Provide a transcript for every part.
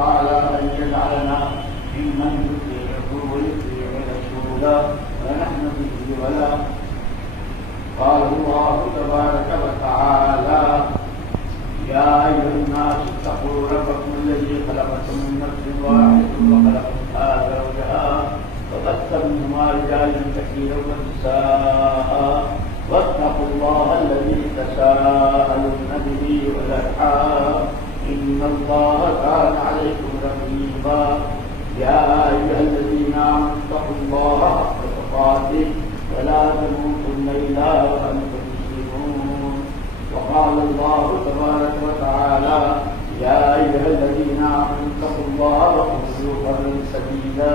تعالى أن يجعلنا ممن يطيعه ويطيع رسوله ونحن به ولا. قال الله تبارك وتعالى يا أيها الناس اتقوا ربكم الذي خلقكم من نفس واحدة وخلق منها زوجها وبث منهما رجالا كثيرا ونساء واتقوا الله الذي تساءلون به والأرحام إن الله كان عليكم رقيبا. يا أيها الذين آمنوا اتقوا الله حق تقاته ولا تموتن إلا وأنتم مسلمون. وقال الله تبارك وتعالى يا أيها الذين آمنوا اتقوا الله وقولوا قولا سديدا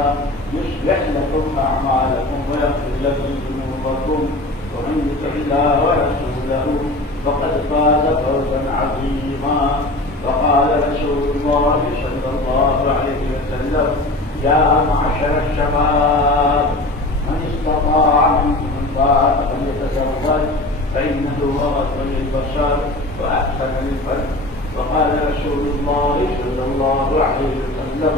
يصلح لكم أعمالكم ويغفر لكم ذنوبكم ومن يطع الله ورسوله فقد فاز فوزا عظيما. وقال رسول الله صلى الله عليه وسلم يا معشر الشباب من استطاع منكم الباءة فليتزوج فإنه أغض للبصر وأحسن للفرج. وقال رسول الله صلى الله عليه وسلم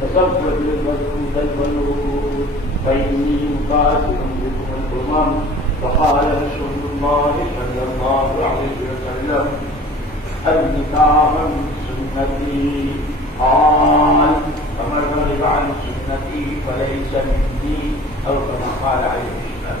تزوجوا الودود الولود فإني مقاتل بكم الأمم. وقال رسول الله صلى الله عليه وسلم النكاح من سنتي قال فمن رغب عن سنتي فليس مني أو كما قال عليه السلام.